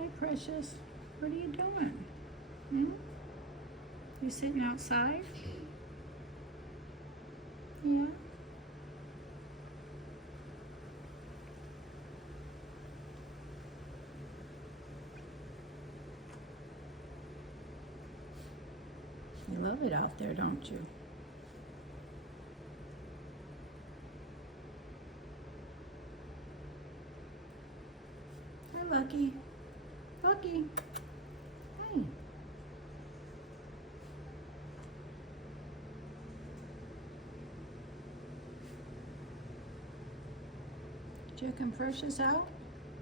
Hi, Precious. What are you doing? Hmm? You sitting outside? Yeah. You love it out there, don't you? Hi, Lucky. Lucky. Hey. Checking Precious out?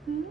Hmm?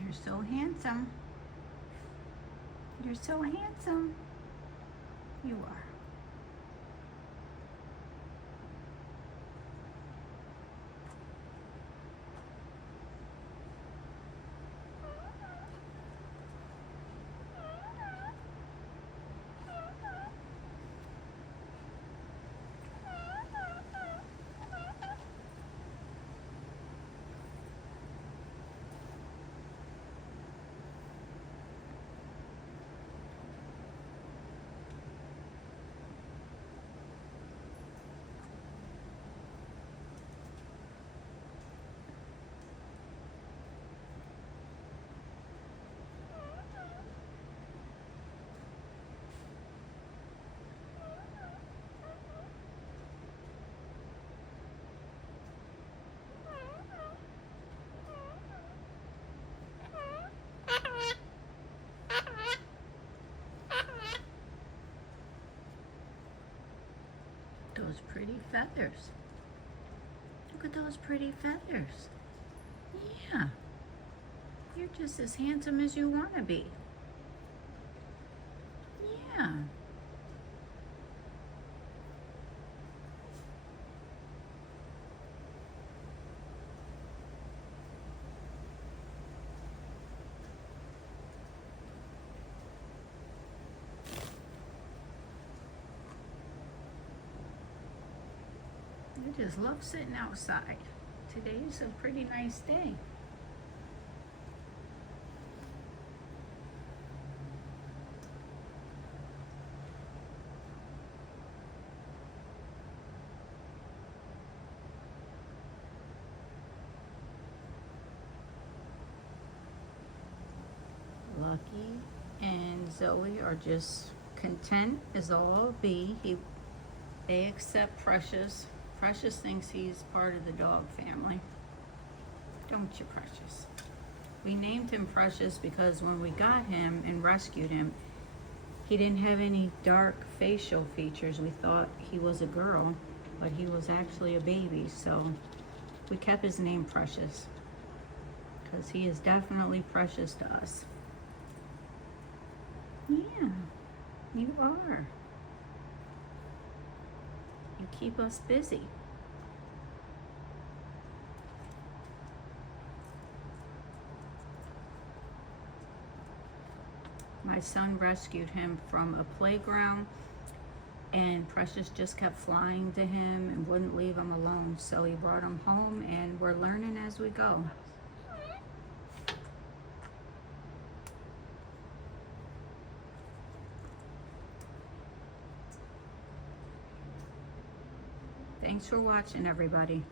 You're so handsome. You're so handsome. You are. Those pretty feathers. Look at those pretty feathers. Yeah. You're just as handsome as you want to be. Yeah. I just love sitting outside. Today's a pretty nice day. Lucky and Zoe are just content as all be. They accept Precious. Precious thinks he's part of the dog family. Don't you, Precious? We named him Precious because when we got him and rescued him, he didn't have any dark facial features. We thought he was a girl, but he was actually a baby, so we kept his name Precious because he is definitely precious to us. Yeah, you are. You keep us busy. My son rescued him from a playground, and Precious just kept flying to him and wouldn't leave him alone. So he brought him home, and we're learning as we go. Thanks for watching, everybody.